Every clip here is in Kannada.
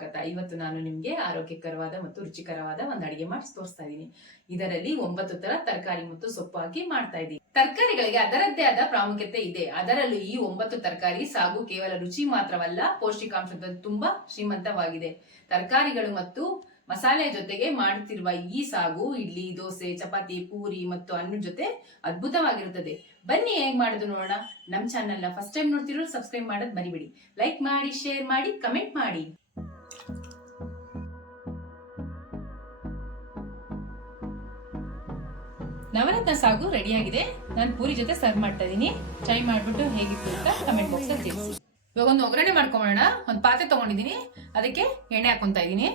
ಸ್ವಾಗತ. ಇವತ್ತು ನಾನು ನಿಮ್ಗೆ ಆರೋಗ್ಯಕರವಾದ ಮತ್ತು ರುಚಿಕರವಾದ ಒಂದು ಅಡಿಗೆ ಮಾಡಿ ತೋರಿಸ್ತಾ ಇದ್ದೀನಿ. ಇದರಲ್ಲಿ 9 ತರ ತರಕಾರಿ ಮತ್ತು ಸೊಪ್ಪು ಹಾಕಿ ಮಾಡ್ತಾ ಇದ್ದೀನಿ. ತರಕಾರಿಗಳಿಗೆ ಅದರದ್ದೇ ಆದ ಪ್ರಾಮುಖ್ಯತೆ ಇದೆ. ಅದರಲ್ಲೂ ಈ 9 ತರಕಾರಿ ಸಾಗು ಕೇವಲ ರುಚಿ ಮಾತ್ರವಲ್ಲ, ಪೌಷ್ಟಿಕಾಂಶದ ತುಂಬಾ ಶ್ರೀಮಂತವಾಗಿದೆ. ತರಕಾರಿಗಳು ಮತ್ತು ಮಸಾಲೆ ಜೊತೆಗೆ ಮಾಡುತ್ತಿರುವ ಈ ಸಾಗು ಇಡ್ಲಿ, ದೋಸೆ, ಚಪಾತಿ, ಪೂರಿ ಮತ್ತು ಅನ್ನದ ಜೊತೆ ಅದ್ಭುತವಾಗಿರುತ್ತದೆ. ಬನ್ನಿ ಹೇಗ್ ಮಾಡೋದು ನೋಡೋಣ. ನಮ್ ಚಾನೆಲ್ ನ ಫಸ್ಟ್ ಟೈಮ್ ನೋಡ್ತಿರೋ ಸಬ್ಸ್ಕ್ರೈಬ್ ಮಾಡೋದು ಮರಿಬೇಡಿ. ಲೈಕ್ ಮಾಡಿ, ಶೇರ್ ಮಾಡಿ, ಕಮೆಂಟ್ ಮಾಡಿ. ನವರತ್ನ ಸಾಗು ರೆಡಿ ಆಗಿದೆ. ನಾನು ಪೂರಿ ಜೊತೆ ಸರ್ವ್ ಮಾಡ್ತಾ ಇದೀನಿ. ಟ್ರೈ ಮಾಡ್ಬಿಟ್ಟು ಹೇಗಿತ್ತು ಅಂತ ಕಮೆಂಟ್ ಬಾಕ್ಸ್ ಅಲ್ಲಿ ತಿಳಿಸಿ. ಇವಾಗ ಒಂದು ಒಗ್ಗರಣೆ ಮಾಡ್ಕೊಂಬೋಣ. ಒಂದು ಪಾತ್ರೆ ತಗೊಂಡಿದೀನಿ, ಅದಕ್ಕೆ ಎಣ್ಣೆ ಹಾಕೊಂತಾ ಇದೀನಿ.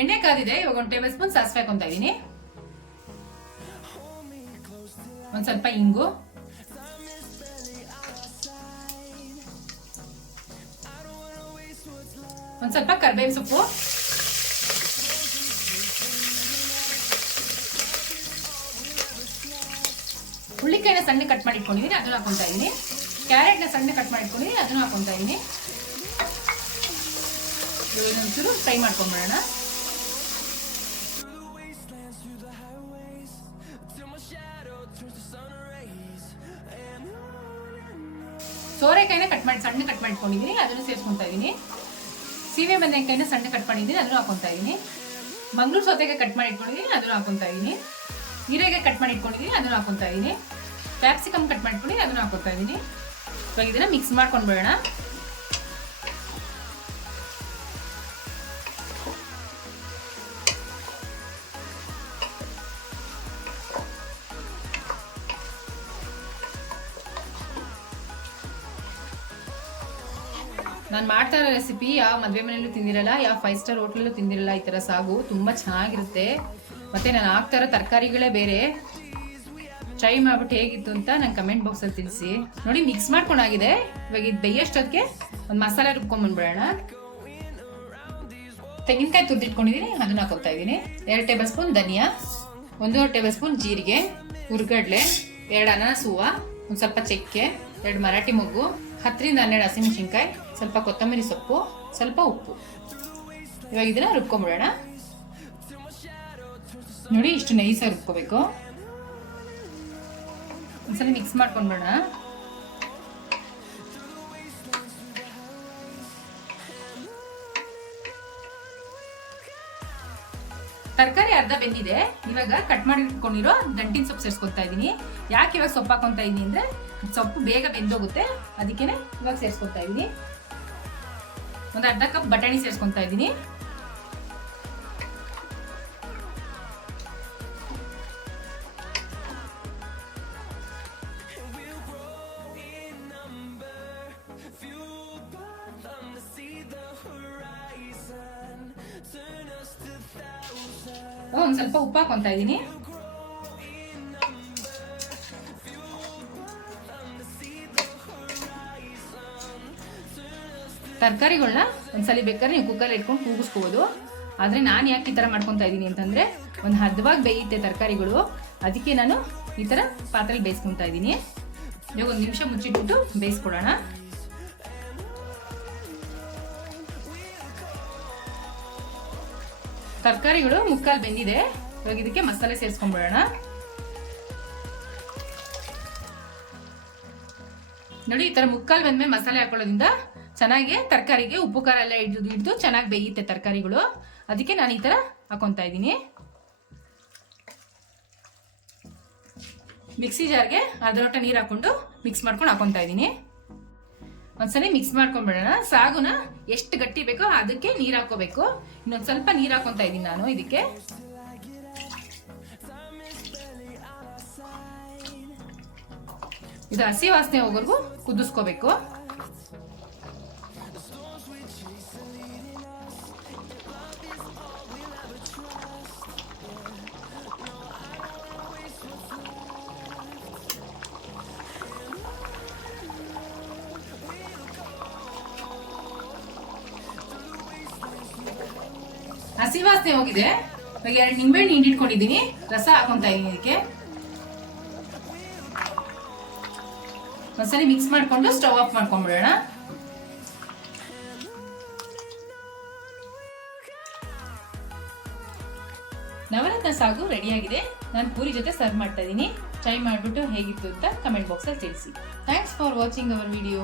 ಎಣ್ಣೆ ಕಾದಿದೆ. ಇವಾಗ 1 ಟೇಬಲ್ ಸ್ಪೂನ್ ಸಾಸಿವೆ ಹಾಕೊಂತಾ ಇದೀನಿ. ಒಂದ್ ಸ್ವಲ್ಪ ಇಂಗು, ಒಂದ್ ಸ್ವಲ್ಪ ಕರಿಬೇವಿನ ಸೊಪ್ಪು, ಹುಳ್ಳಿಕಾಯಿನ ಸಣ್ಣ ಕಟ್ ಮಾಡಿ ಇಟ್ಕೊಂಡಿದೀನಿ, ಅದನ್ನ ಹಾಕೊಂತಾ ಇದೀನಿ. ಕ್ಯಾರೆಟ್ನ ಸಣ್ಣ ಕಟ್ ಮಾಡಿ ಇಟ್ಕೊಂಡಿದೀನಿ, ಅದನ್ನ ಹಾಕೊಂತಾ ಇದೀನಿ. ಒಂಚೂರು ಫ್ರೈ ಮಾಡ್ಕೊಂಡ್ಬಿಡೋಣ. ಸೋರೆಕಾಯಿನ ಸಣ್ಣ ಕಟ್ ಮಾಡ್ಕೊಂಡಿದ್ದೀನಿ, ಅದನ್ನು ಸೇರಿಸ್ಕೊಂತಾ ಇದೀನಿ. ಸೀಮೆ ಬದನೆಕಾಯಿನ ಸಣ್ಣ ಕಟ್ ಮಾಡಿದ್ದೀನಿ, ಅದನ್ನು ಹಾಕೊಂತಾ ಇದೀನಿ. ಮಂಗಳೂರು ಸೌತೆಕಾಯಿ ಕಟ್ ಮಾಡಿ ಇಟ್ಕೊಂಡಿದ್ದೀನಿ, ಅದನ್ನು ಹಾಕೊಂತಾ ಇದೀನಿ. ಹೀರೆಕಾಯಿ ಕಟ್ ಮಾಡಿ ಇಟ್ಕೊಂಡಿದ್ದೀನಿ, ಅದನ್ನು ಹಾಕೊಂತಾ ಇದೀನಿ. ಕ್ಯಾಪ್ಸಿಕಮ್ ಕಟ್ ಮಾಡ್ಕೊಂಡು ಅದನ್ನು ಹಾಕೊಂತಾ ಇದೀನಿ. ಇವಾಗ ಇದನ್ನ ಮಿಕ್ಸ್ ಮಾಡ್ಕೊಂಡು ಬಿಡೋಣ. ನಾನು ಮಾಡ್ತಾ ಇರೋ ರೆಸಿಪಿ ಯಾವ ಮದುವೆ ಮನೆಯಲ್ಲೂ ತಿಂದಿರಲ್ಲ, ಯಾವ 5 ಸ್ಟಾರ್ ಹೋಟ್ಲಲ್ಲೂ ತಿಂದಿರಲ್ಲ. ಈ ಥರ ಸಾಗು ತುಂಬ ಚೆನ್ನಾಗಿರುತ್ತೆ. ಮತ್ತು ನಾನು ಹಾಕ್ತಾ ಇರೋ ತರಕಾರಿಗಳೇ ಬೇರೆ. ಟ್ರೈ ಮಾಡ್ಬಿಟ್ಟು ಹೇಗಿತ್ತು ಅಂತ ನಂಗೆ ಕಮೆಂಟ್ ಬಾಕ್ಸಲ್ಲಿ ತಿಳಿಸಿ. ನೋಡಿ, ಮಿಕ್ಸ್ ಮಾಡ್ಕೊಂಡಾಗಿದೆ. ಇವಾಗ ಇದು ಬೇಯೋಷ್ಟೊತ್ತಿಗೆ ಒಂದು ಮಸಾಲೆ ರುಬ್ಕೊಂಡ್ಬಂದ್ಬಿಡೋಣ. ತೆಂಗಿನಕಾಯಿ ತುರಿದಿಟ್ಕೊಂಡಿದ್ದೀನಿ, ಅದನ್ನ ಹಾಕೊಳ್ತಾ ಇದ್ದೀನಿ. 2 ಟೇಬಲ್ ಸ್ಪೂನ್ ಧನಿಯಾ, 1 ಟೇಬಲ್ ಸ್ಪೂನ್ ಜೀರಿಗೆ, ಹುರ್ಗಡ್ಲೆ, 2 ಅನಾನಸ್ ಹೂವು, ಒಂದು ಸ್ವಲ್ಪ ಚಕ್ಕೆ, 2 ಮರಾಠಿ ಮೊಗ್ಗು, 10ರಿಂದ 12 ಹಸಿಮೆಣಸಿನ್ಕಾಯಿ, ಸ್ವಲ್ಪ ಕೊತ್ತಂಬರಿ ಸೊಪ್ಪು, ಸ್ವಲ್ಪ ಉಪ್ಪು. ಇವಾಗ ಇದನ್ನ ರುಬ್ಕೊಂಡ್ಬಿಡೋಣ. ನೋಡಿ, ಇಷ್ಟು ನೈಸಾಗಿ ರುಬ್ಕೋಬೇಕು. ಒಂದ್ಸಲ ಮಿಕ್ಸ್ ಮಾಡ್ಕೊಂಡ್ಬಿಡೋಣ. ತರಕಾರಿ ಅರ್ಧ ಬೆಂದಿದೆ. ಇವಾಗ ಕಟ್ ಮಾಡಿ ಇಟ್ಕೊಂಡಿರೋ ದಂಟಿನ ಸೊಪ್ಪು ಸೇರಿಸ್ಕೊತಾ ಇದ್ದೀನಿ. ಯಾಕೆ ಇವಾಗ ಸೊಪ್ಪು ಹಾಕೊಂತಾ ಇದ್ದೀನಿ ಅಂದ್ರೆ ಸೊಪ್ಪು ಬೇಗ ಬೆಂದೋಗುತ್ತೆ, ಅದಕ್ಕೇನೆ ಇವಾಗ ಸೇರಿಸ್ಕೊತಾ ಇದ್ದೀನಿ. ಒಂದು ಅರ್ಧ ಕಪ್ ಬಟಾಣಿ ಸೇರಿಸ್ಕೊತಾ ಇದ್ದೀನಿ. ಒಂದ್ ಸ್ವಲ್ಪ ಉಪ್ಪು ಹಾಕೊಂತಾ ಇದ್ದೀನಿ. ತರಕಾರಿಗಳನ್ನ ಒಂದ್ಸಲಿ ಬೇಕಾದ್ರೆ ನೀವು ಕುಕ್ಕರ್ ಇಟ್ಕೊಂಡು ಕೂಗಿಸ್ಕೋಬಹುದು. ಆದ್ರೆ ನಾನು ಯಾಕೆ ಈ ತರ ಮಾಡ್ಕೊತಾ ಇದ್ದೀನಿ ಅಂತಂದ್ರೆ ಒಂದು ಹದವಾಗಿ ಬೇಯುತ್ತೆ ತರಕಾರಿಗಳು, ಅದಕ್ಕೆ ನಾನು ಈ ತರ ಪಾತ್ರೆಯಲ್ಲಿ ಬೇಯಿಸ್ಕೊತಾ ಇದ್ದೀನಿ. ಇವಾಗ 1 ನಿಮಿಷ ಮುಚ್ಚಿಟ್ಬಿಟ್ಟು ಬೇಯಿಸ್ಕೊಡೋಣ. ತರಕಾರಿಗಳು ಮುಕ್ಕಾಲು ಬೆಂದಿದೆ. ಇವಾಗ ಇದಕ್ಕೆ ಮಸಾಲೆ ಸೇರಿಸ್ಕೊಂಡ್ಬಿಡೋಣ. ನೋಡಿ, ಈ ತರ ಮುಕ್ಕಾಲು ಬಂದ್ಮೇಲೆ ಮಸಾಲೆ ಹಾಕೊಳ್ಳೋದ್ರಿಂದ ಚೆನ್ನಾಗಿ ತರಕಾರಿಗೆ ಉಪ್ಪು ಖಾರ ಎಲ್ಲ ಹಿಡಿದು ಚೆನ್ನಾಗಿ ಬೇಯುತ್ತೆ ತರಕಾರಿಗಳು. ಅದಕ್ಕೆ ನಾನು ಈ ತರ ಹಾಕೊಂತಾ ಇದ್ದೀನಿ. ಮಿಕ್ಸಿ ಜಾರ್ಗೆ ಅರ್ಧ ಲೋಟ ನೀರು ಹಾಕೊಂಡು ಮಿಕ್ಸ್ ಮಾಡ್ಕೊಂಡು ಹಾಕೊಂತಾ ಇದ್ದೀನಿ. ಒಂದ್ಸರಿ ಮಿಕ್ಸ್ ಮಾಡ್ಕೊಂಡ್ಬಿಡೋಣ. ಸಾಗುನ ಎಷ್ಟು ಗಟ್ಟಿ ಬೇಕೋ ಅದಕ್ಕೆ ನೀರು ಹಾಕೋಬೇಕು. ಇನ್ನೊಂದು ಸ್ವಲ್ಪ ನೀರು ಹಾಕೊಂತಾ ಇದ್ದೀನಿ ನಾನು ಇದಕ್ಕೆ. ಇದು ಹಸಿ ವಾಸನೆ ಹೋಗೋರ್ಗು ಕುದಿಸ್ಕೋಬೇಕು. ಹಸಿ ವಾಸನೆ ಹೋಗಿದೆ. ಇವಾಗ 2 ನಿಂಬೆಹಣ್ಣು ಹಿಂಡಿಟ್ಕೊಂಡಿದ್ದೀನಿ, ರಸ ಹಾಕೊಂತಾ ಇದೀನಿ ಇದಕ್ಕೆ. ಒಂದ್ಸರಿ ಮಿಕ್ಸ್ ಮಾಡ್ಕೊಂಡು ಸ್ಟವ್ ಆಫ್ ಮಾಡ್ಕೊಂಡ್ಬಿಡೋಣ. ನವರತ್ನ ಸಾಗು ರೆಡಿಯಾಗಿದೆ. ನಾನು ಪೂರಿ ಜೊತೆ ಸರ್ವ್ ಮಾಡ್ತಾ ಇದ್ದೀನಿ. ಟ್ರೈ ಮಾಡಿಬಿಟ್ಟು ಹೇಗಿತ್ತು ಅಂತ ಕಮೆಂಟ್ ಬಾಕ್ಸಲ್ಲಿ ತಿಳಿಸಿ. Thanks for watching our video.